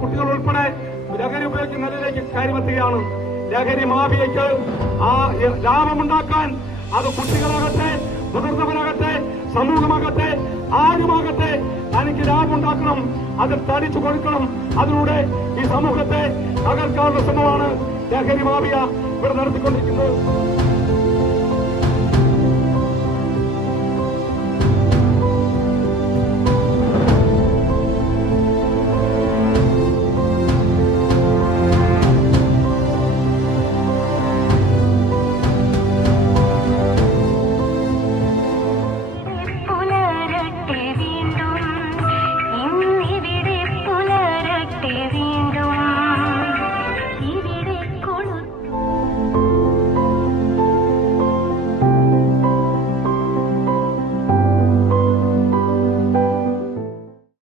കുട്ടികൾ ഉൾപ്പെടെ ലഹരി ഉപയോഗിക്കുന്ന നിലയിലേക്ക് കയറിവെത്തുകയാണ്. ലഹരി മാഫിയയ്ക്ക് ആ ലാഭമുണ്ടാക്കാൻ അത് കുട്ടികളാകട്ടെ, മുതിർന്നവരാകട്ടെ, സമൂഹമാകട്ടെ, ആരുമാകട്ടെ, തനിക്ക് ലാഭമുണ്ടാക്കണം, അത് തടിച്ചു കൊടുക്കണം. അതിലൂടെ ഈ സമൂഹത്തെ തകർക്കാനുള്ള ശ്രമമാണ് ലഹരി മാഫിയ ഇവിടെ നടത്തിക്കൊണ്ടിരിക്കുന്നത്.